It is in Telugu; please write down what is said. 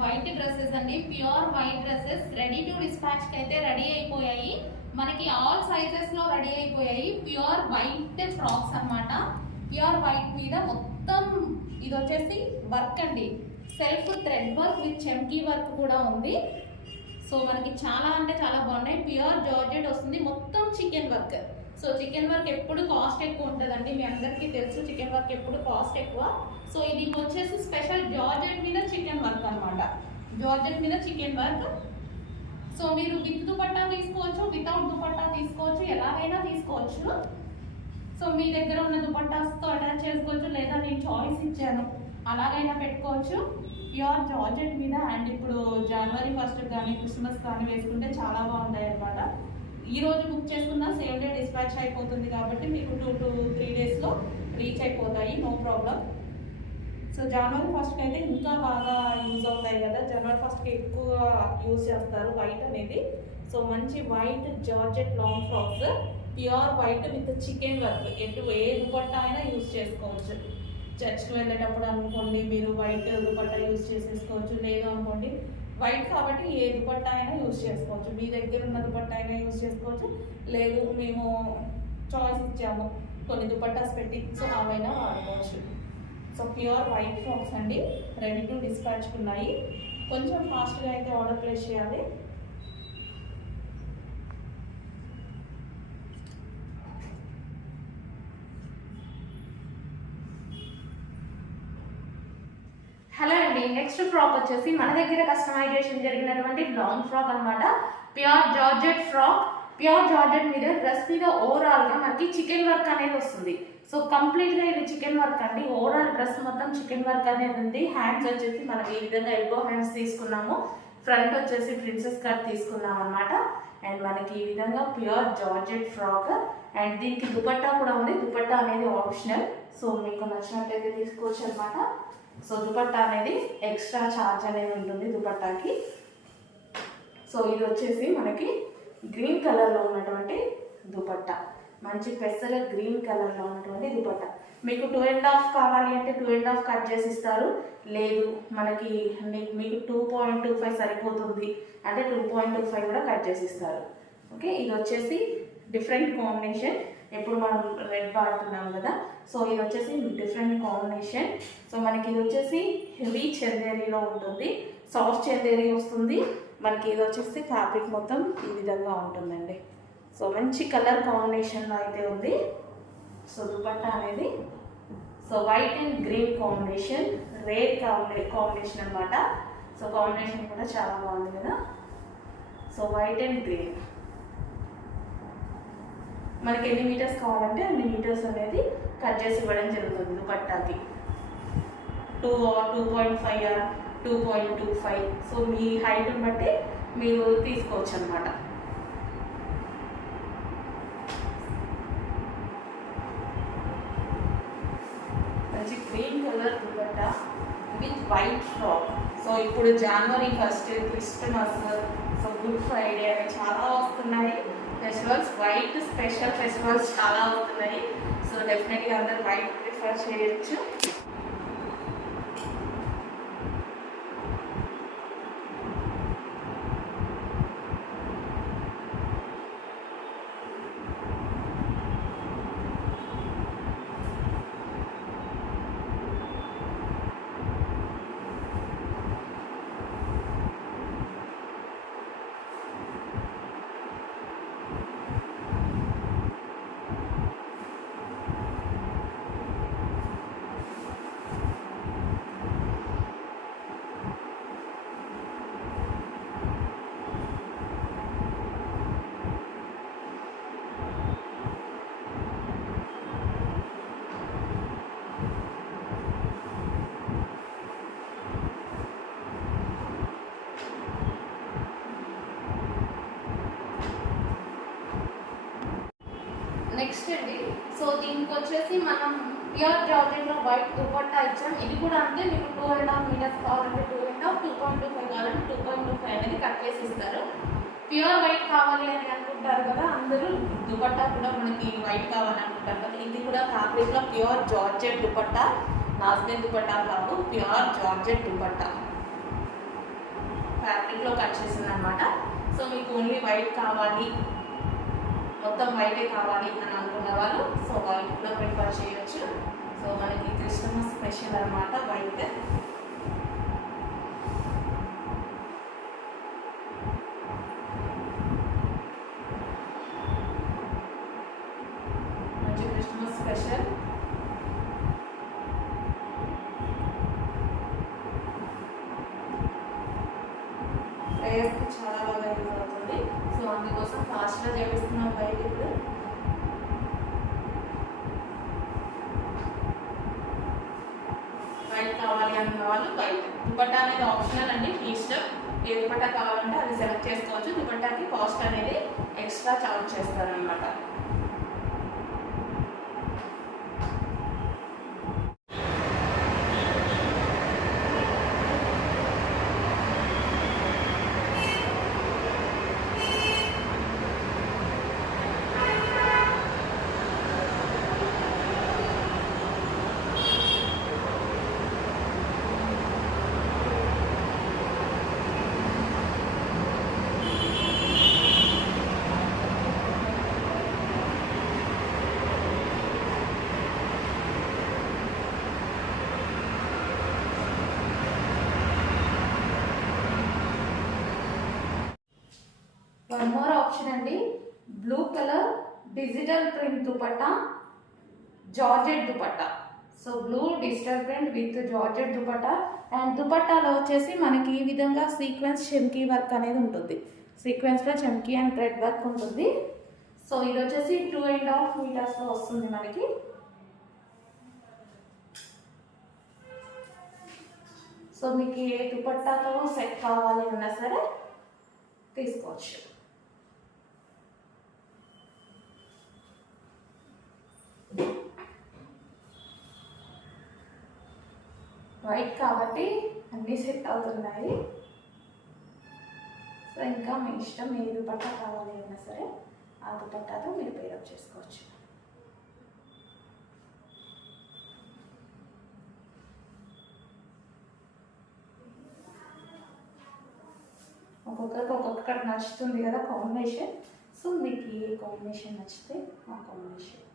వైట్ డ్రెస్సెస్ అండి. Pure white dresses. Ready to డిస్పాచ్కి అయితే రెడీ అయిపోయాయి. మనకి ఆల్ సైజెస్లో రెడీ అయిపోయాయి. ప్యూర్ వైట్ ఫ్రాక్స్ అన్నమాట. ప్యూర్ వైట్ మీద మొత్తం ఇది వచ్చేసి వర్క్ అండి. సెల్ఫ్ థ్రెడ్ వర్క్ విత్ చెమ్కీ వర్క్ కూడా ఉంది. సో మనకి చాలా అంటే చాలా బాగున్నాయి. ప్యూర్ జార్జెట్ వస్తుంది. మొత్తం chikan work. So chikan work ఎప్పుడు కాస్ట్ ఎక్కువ ఉంటుందండి. మీ అందరికీ తెలుసు చికెన్ వర్క్ ఎప్పుడు కాస్ట్ ఎక్కువ. సో ఇది వచ్చేసి స్పెషల్ జార్జెట్ మీద చికెన్ జార్జెట్ మీద చికెన్ వర్క్ సో మీరు విత్ దుపట్టా తీసుకోవచ్చు వితౌట్ దుపట్టా తీసుకోవచ్చు ఎలాగైనా తీసుకోవచ్చు. సో మీ దగ్గర ఉన్న దుపట్టాస్తో అటాచ్ చేసుకోవచ్చు లేదా నేను చాయిస్ ఇచ్చాను. అలాగైనా పెట్టుకోవచ్చు. ప్యూర్ జార్జెట్ మీద అండ్ ఇప్పుడు జనవరి ఫస్ట్ కానీ క్రిస్మస్ కానీ వేసుకుంటే చాలా బాగుంటాయి అనమాట ఈ రోజు బుక్ చేసుకున్న సేమ్ డే డిస్పాచ్ అయిపోతుంది కాబట్టి మీకు టూ టు త్రీ డేస్లో రీచ్ అయిపోతాయి నో ప్రాబ్లం సో జనవరి ఫస్ట్కి అయితే ఇంకా బాగా యూజ్ కదా. జనవరి ఫస్ట్కి ఎక్కువ యూజ్ చేస్తారు వైట్ అనేది. సో మంచి white georgette long frocks pure white with chikan work ఎటు ఏ దుపట్టా అయినా యూజ్ చేసుకోవచ్చు. చర్చ్కి వెళ్ళేటప్పుడు అనుకోండి మీరు వైట్ దుపట్టా యూజ్ చేసేసుకోవచ్చు. లేదు అనుకోండి వైట్ కాబట్టి ఏ దుపట్టా అయినా యూజ్ చేసుకోవచ్చు. మీ దగ్గర ఉన్న దుపట్టా అయినా యూజ్ చేసుకోవచ్చు. లేదు మేము చాయిస్ ఇచ్చాము. కొన్ని దుపట్టాస్ పెట్టి సో అవైనా వాడుకోవచ్చు. సో ప్యూర్ వైట్ ఫ్రాక్స్ అండి. రెడీ టు డిస్పాచ్ ఉన్నాయి. కొంచెం ఫాస్ట్గా అయితే ఆర్డర్ ప్లేస్ చేయాలి. హలో అండి. నెక్స్ట్ ఫ్రాక్ వచ్చేసి మన దగ్గర కస్టమైజేషన్ జరిగినటువంటి లాంగ్ ఫ్రాక్ అన్నమాట. Pure georgette frock pure georgette మీద డ్రెస్ మీద ఓవరాల్గా మనకి చికెన్ వర్క్ అనేది వస్తుంది. సో కంప్లీట్గా ఇది చికెన్ వర్క్ అండి. ఓవరాల్ డ్రెస్ మొత్తం చికెన్ వర్క్ అనేది ఉంది. హ్యాండ్స్ వచ్చేసి మనం ఈ విధంగా ఎల్బో హ్యాండ్స్ తీసుకున్నాము. ఫ్రంట్ వచ్చేసి ప్రిన్సెస్ కట్ తీసుకున్నాం అనమాట అండ్ మనకి ఈ విధంగా ప్యూర్ జార్జెట్ ఫ్రాక్ అండ్ దీనికి దుపట్టా కూడా ఉంది. దుపట్టా అనేది ఆప్షనల్ సో మీకు నచ్చినట్టయితే తీసుకోవచ్చు అనమాట సో దుపట్టా అనేది ఎక్స్ట్రా ఛార్జ్ అనేది ఉంటుంది దుపట్టాకి. సో ఇది వచ్చేసి మనకి గ్రీన్ కలర్లో ఉన్నటువంటి దుపట్టా. మంచి పెసర గ్రీన్ కలర్లో ఉన్నటువంటి దుపట్టా. మీకు టూ అండ్ హాఫ్ కావాలి అంటే టూ అండ్ హాఫ్ కట్ చేసి ఇస్తారు. లేదు మనకి మీకు టూ పాయింట్ టూ ఫైవ్ సరిపోతుంది అంటే టూ పాయింట్ టూ ఫైవ్ కూడా కట్ చేసి ఇస్తారు. ఓకే ఇది వచ్చేసి డిఫరెంట్ కాంబినేషన్ ఎప్పుడు మనం రెడ్ వాడుతున్నాం కదా సో ఇది వచ్చేసి డిఫరెంట్ కాంబినేషన్ సో మనకి ఇది వచ్చేసి హెవీ చందేరీలో ఉంటుంది. సాఫ్ట్ చందేరీ వస్తుంది. మనకి ఇది వచ్చేసి ఫ్యాబ్రిక్ మొత్తం ఈ విధంగా ఉంటుందండి. సో మంచి కలర్ కాంబినేషన్లో అయితే ఉంది. సో దుపట్టా అనేది. So white and green combination rare కాంబినే combination అనమాట సో కాంబినేషన్ కూడా చాలా బాగుంది కదా. So white and green. మనకి ఎన్ని మీటర్స్ కావాలంటే అన్ని మీటర్స్ అనేది కట్ చేసి ఇవ్వడం జరుగుతుంది దుపట్టాకి. Two two point five two point two five. So మీ హైట్ని బట్టి మీరు తీసుకోవచ్చు అనమాట మంచి green colour dupatta with white frock so ఇప్పుడు జనవరి first Christmas so good Friday అవి చాలా వస్తున్నాయి. ఫెస్టివల్స్ వైట్ స్పెషల్ ఫెస్టివల్స్ చాలా వస్తున్నాయి. సో డెఫినెట్గా అందరు వైట్ ప్రిఫర్ చేయొచ్చు నెక్స్ట్ అండి సో దీనికి వచ్చేసి మనం ప్యూర్ జార్జెట్లో వైట్ దుపట్టా ఇచ్చాం. ఇది కూడా అంతే మీకు టూ అండ్ హాఫ్ మీటర్స్ కావాలంటే two and half two point two five కావాలంటే టూ పాయింట్ టూ ఫైవ్ అనేది కట్ చేసి ఇస్తారు. ప్యూర్ వైట్ కావాలి అని అనుకుంటారు కదా అందరూ దుపట్టా కూడా మనకి వైట్ కావాలని అనుకుంటారు కదా ఇది కూడా ఫ్యాబ్రిక్లో ప్యూర్ జార్జెట్ దుపట్టా నాస్దే దుపట్టా కాదు ప్యూర్ జార్జెట్ దుపట్టా. ఫ్యాబ్రిక్లో కట్ చేసింది అనమాట సో మీకు ఓన్లీ వైట్ కావాలి. మొత్తం వైటే కావాలి అని అనుకున్న వాళ్ళు సో వైట్ కూడా ప్రిఫర్ చేయొచ్చు. సో మనకి క్రిస్టమస్ స్పెషల్ అనమాట వైట్ మంచి క్రిస్టమస్ స్పెషల్. ప్రేయర్స్కి చాలా బాగా యూజ్ అవుతుంది. సో ఫాస్ట్గా చేపిస్తున్నాం బయట ఇప్పుడు. బయట కావాలి అన్న వాళ్ళు బయట. దుపట్టా అనేది ఆప్షనల్ అండి మీ ఇష్టం. ఏ దుపట్టా కావాలంటే అది సెలెక్ట్ చేసుకోవచ్చు. దుపట్టాకి కాస్ట్ అనేది ఎక్స్ట్రా చార్జ్ చేస్తారనమాట అండి blue colour digital print dupatta georgette dupatta. So blue digital print with georgette dupatta. And దుపట్టాలో వచ్చేసి మనకి ఈ విధంగా సీక్వెన్స్ చెమ్కీ వర్క్ అనేది ఉంటుంది. సీక్వెన్స్లో చెమ్కీ అండ్ థ్రెడ్ వర్క్ ఉంటుంది. సో ఇది వచ్చేసి టూ అండ్ హాఫ్ మీటర్స్లో వస్తుంది మనకి. సో మీకు ఏ దుపట్టాతో సెట్ కావాలి అన్నా సరే తీసుకోవచ్చు. వైట్ కాబట్టి అన్నీ సెట్ అవుతున్నాయి. సో ఇంకా మీ ఇష్టం ఏ దుపట్టా కావాలి అయినా సరే ఆ దుపట్టాతో మీరు పేరప్ చేసుకోవచ్చు. ఒక్కొక్కరికి ఒక్కొక్కటి నచ్చుతుంది కదా కాంబినేషన్ సో మీకు ఏ కాంబినేషన్ నచ్చితే ఆ కాంబినేషన్